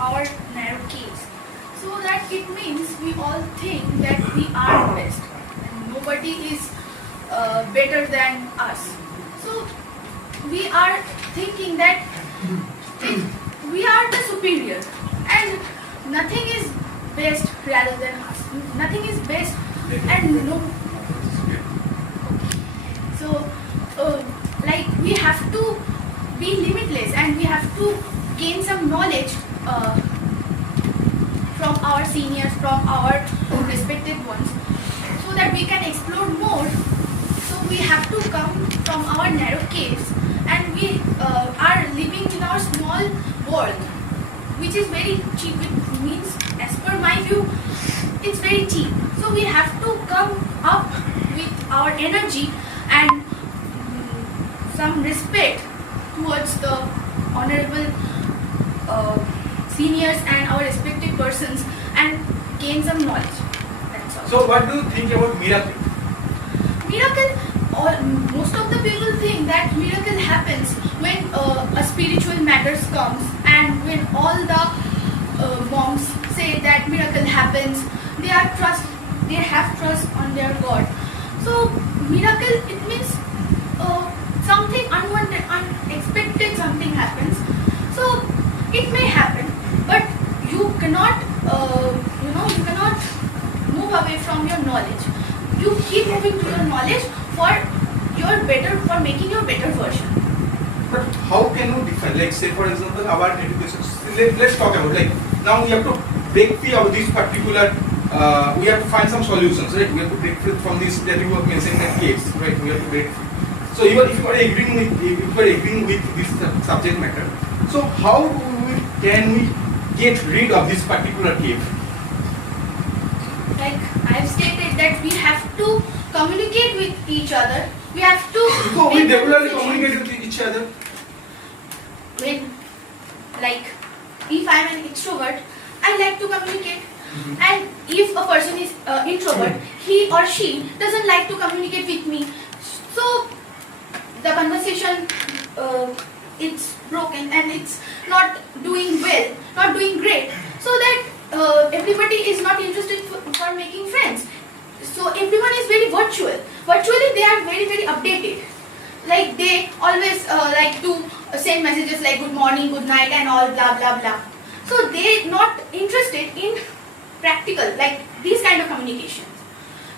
our narrow caves. So that it means we all think that we are the best and nobody is better than us. So we are thinking that we are the superior and nothing is best rather than us. Nothing is best and no. So like we have to be limitless and we have to gain some knowledge from our seniors, from our respected ones, so that we can explore more. So we have to come from our narrow caves and we are living in our small world, which is very cheap. It means, as per my view, it's very cheap. So we have to come up with our energy and some respect towards the honorable seniors and our respected persons and gain some knowledge. That's all. So what do you think about miracle? Miracle, most of the people think that miracle happens when a spiritual matters comes and when all the monks say that miracle happens, they have trust on their God. So miracle, it means something unwanted, unexpected, something happens. So it may happen, but you cannot, you cannot move away from your knowledge. You keep moving to your knowledge for making your better version. But how can you define? Like, say for example, our education. Let's talk about, like, now we have to break free of this particular. We have to find some solutions, right? We have to break free from this that you were mentioning the case, right? We have to break free. So if you are agreeing with this subject matter, so how can we get rid of this particular cave? Like I have stated that we have to communicate with each other. We have to. So we regularly communicate with each other. When, like, if I am an extrovert, I like to communicate. And if a person is introvert, he or she doesn't like to communicate with me. So the conversation it's broken and it's not doing well, not doing great. So that everybody is not interested for making friends. So everyone is very virtual. Virtually they are very, very updated. Like they always like to send messages like good morning, good night and all blah blah blah. So they not interested in practical, like these kind of communications.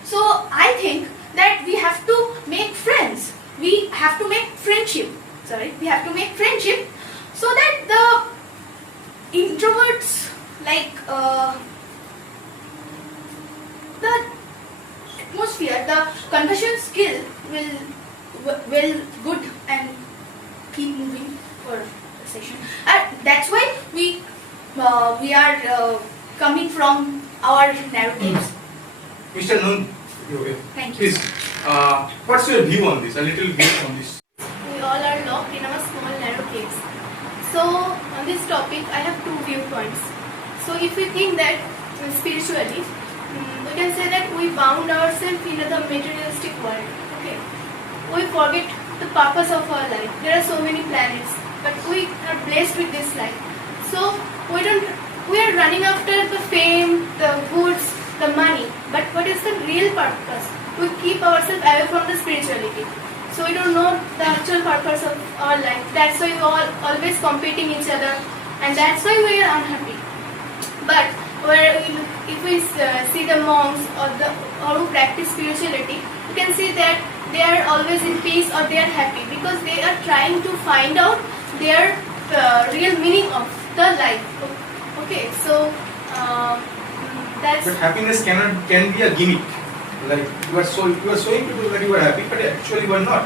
So I think that we have to make friends. We have to make friendship. We have to make friendship so that the introverts, like the atmosphere, the conversation skill will good and keep moving for the session. That's why we are coming from our narratives. Mr. Noon, Thank you. please, what's your view on this? A little view on this. We all are locked in our small narrow caves. So on this topic I have two viewpoints. So if we think that spiritually, we can say that we bound ourselves in the materialistic world. Okay, we forget the purpose of our life. There are so many planets, but we are blessed with this life. So we are running after the fame, the goods, the money. But what is the real purpose? We keep ourselves away from the spirituality. So we don't know the actual purpose of our life. That's why we are always competing each other, and that's why we are unhappy. But if we see the monks or who practice spirituality, you can see that they are always in peace or they are happy because they are trying to find out their real meaning of the life. Okay, so that's. But happiness can be a gimmick. Like you are showing people that you are happy, but actually you are not.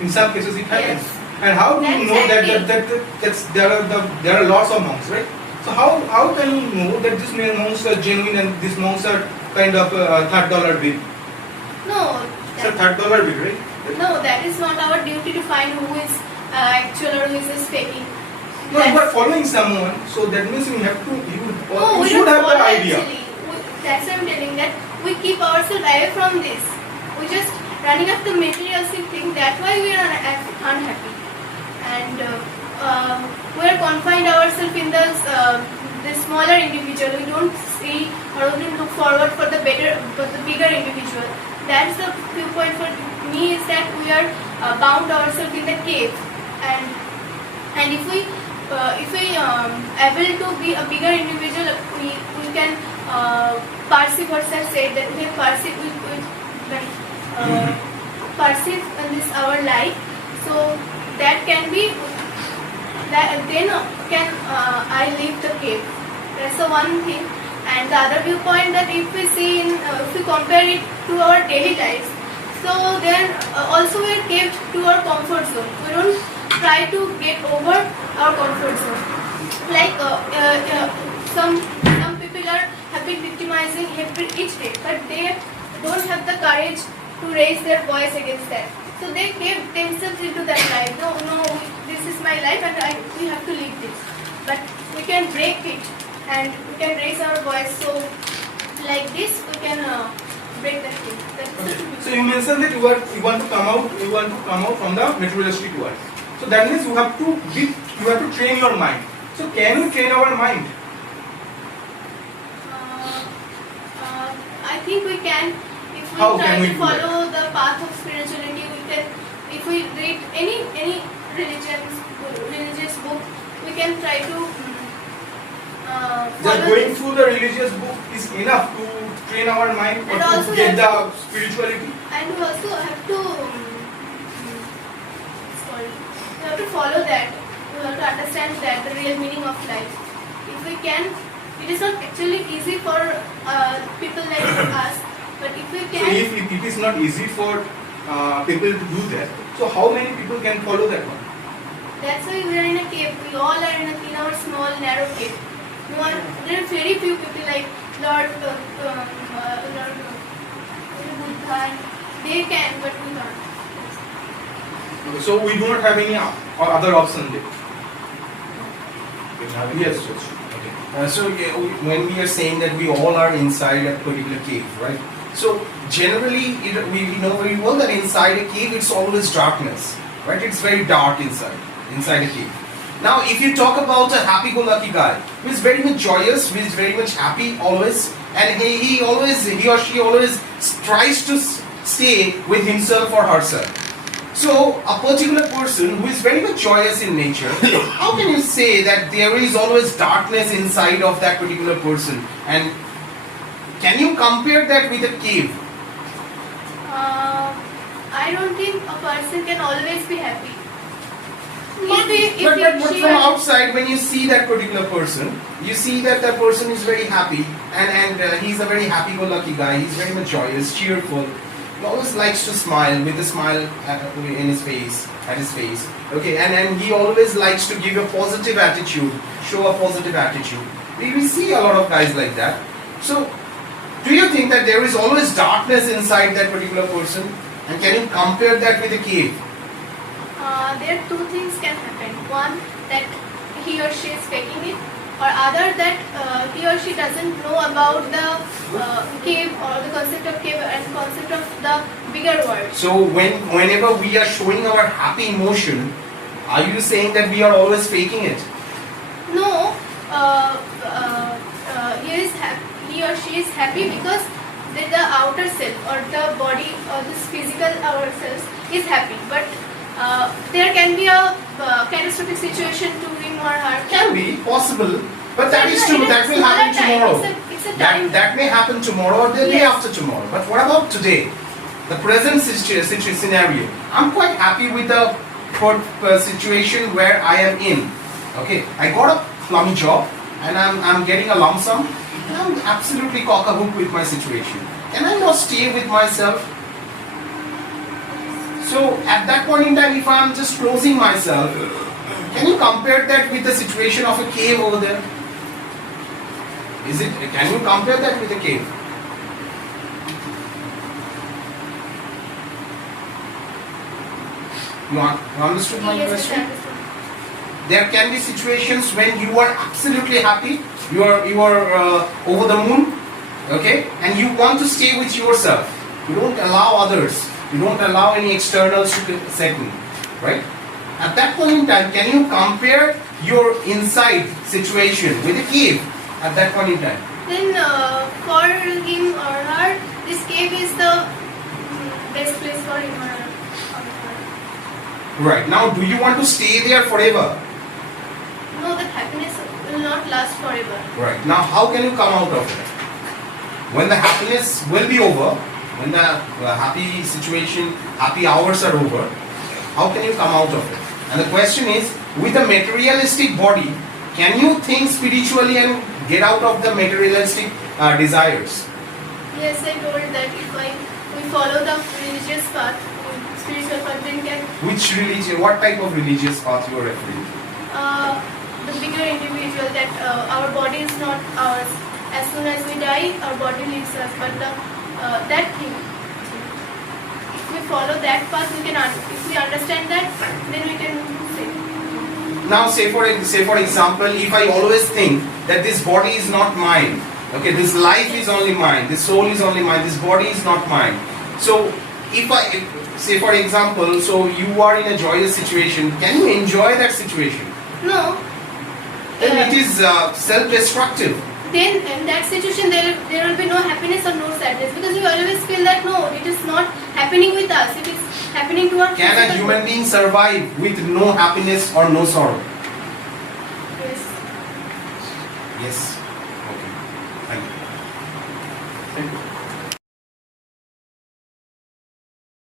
In some cases it happens. Yes. And how do you know that there are lots of monks, right? So how can you know that these monks are genuine and these monks are kind of $3 bill? No. It's a $3 bill, right? No, that is not our duty to find who is actual or who is faking. No, you are following someone, so that means you have to. No, you should have the idea. Actually. That's why I'm telling that we keep ourselves away from this. We just running after materialistic thing. That's why we are unhappy, and we are confined ourselves in the the smaller individual. We don't see or we don't look forward for the bigger individual. That's the viewpoint for me, is that we are bound ourselves in the cave, and if we able to be a bigger individual, we can perceive ourselves, say that we can perceive perceive this our life. So that can be that then can I leave the cave. That's the one thing. And the other viewpoint, that if we see if we compare it to our daily lives, so then also we are kept to our comfort zone. We don't try to get over our comfort zone. Like some people have been victimizing each day, but they don't have the courage to raise their voice against that. So they gave themselves into that life. No, this is my life, and we have to live this. But we can break it, and we can raise our voice. So like this, we can break that thing. Okay. So you mentioned that you want to come out from the materialistic world. So that means you have to train your mind. So can we train our mind? I think we can. If we How try can we to do follow the path of spirituality, we can. If we read any religious book, we can try to Just follow going this. through the religious book is enough to train our mind or And also to get we the have spirituality. And we also have to we have to follow that. We have to understand that the real meaning of life. If we can, it is not actually easy for people like us. But if we So can, if it is not easy for people to do that, so how many people can follow that one? that's why we are in a cave. We all are in our small narrow cave. There are very few people like Lord Buddha. They can, but we can't. Okay, so we do not have any other option there. Yes, yes. Okay. So when we are saying that we all are inside a particular cave, right? So generally, we know very well that inside a cave it's always darkness, right? It's very dark inside a cave. Now, if you talk about a happy-go-lucky guy who is very much joyous, who is very much happy always, and he or she always tries to stay with himself or herself. So, a particular person who is very much joyous in nature, how can you say that there is always darkness inside of that particular person? And can you compare that with a cave? I don't think a person can always be happy. But from outside, when you see that particular person, you see that that person is very happy, and he's a very happy-go-lucky guy. He's very much joyous, cheerful. He always likes to smile with a smile in his face, at his face. Okay, and he always likes to give a positive attitude, show a positive attitude. We see a lot of guys like that. So, do you think that there is always darkness inside that particular person? And can you compare that with a cave? There are two things can happen. One, that he or she is faking it, or other that he or she doesn't know about the cave or the concept of cave and concept of the bigger world. So whenever we are showing our happy emotion, are you saying that we are always faking it? No, he or she is happy because the outer self or the body or this physical ourselves is happy, but there can be a catastrophic situation to him or her. Can be possible, but that is true. That will happen tomorrow. It's a time. That may happen tomorrow or the day after tomorrow. But what about today? The present scenario. I'm quite happy with the situation where I am in. Okay, I got a plummy job and I'm getting a lump sum. And I'm absolutely cock-a-hook with my situation. Can I not stay with myself? So at that point in time, if I'm just closing myself, can you compare that with the situation of a cave over there? Can you compare that with a cave? You understood my Yes, question? I understand. There can be situations when you are absolutely happy, you are over the moon, okay, and you want to stay with yourself. You don't allow others. You don't allow any externals to set in, right? at that point in time, can you compare your inside situation with a cave at that point in time? Then for him or her, this cave is the best place for him or her. Right. Now, do you want to stay there forever? No, that happiness will not last forever. Right. Now, how can you come out of it? When the happiness will be over, when the happy situation, happy hours are over, how can you come out of it? And the question is, with a materialistic body, can you think spiritually and get out of the materialistic desires? Yes, I told that if we follow the religious path, spiritual path, then can Which religion, what type of religious path you are referring to? the bigger individual that our body is not ours. As soon as we die, our body leaves us. But that thing, if we follow that path, we can. If we understand that, then we can say. Now, say for example, if I always think that this body is not mine, okay, this life is only mine, this soul is only mine, this body is not mine. So, say for example, so you are in a joyous situation, can you enjoy that situation? No. Then it is self-destructive. Then in that situation there will be no happiness or no sadness, because we always feel that no, it is not happening with us, it is happening to our Can a physical human being survive with no happiness or no sorrow? Yes. Yes. Okay. Thank you. Thank you.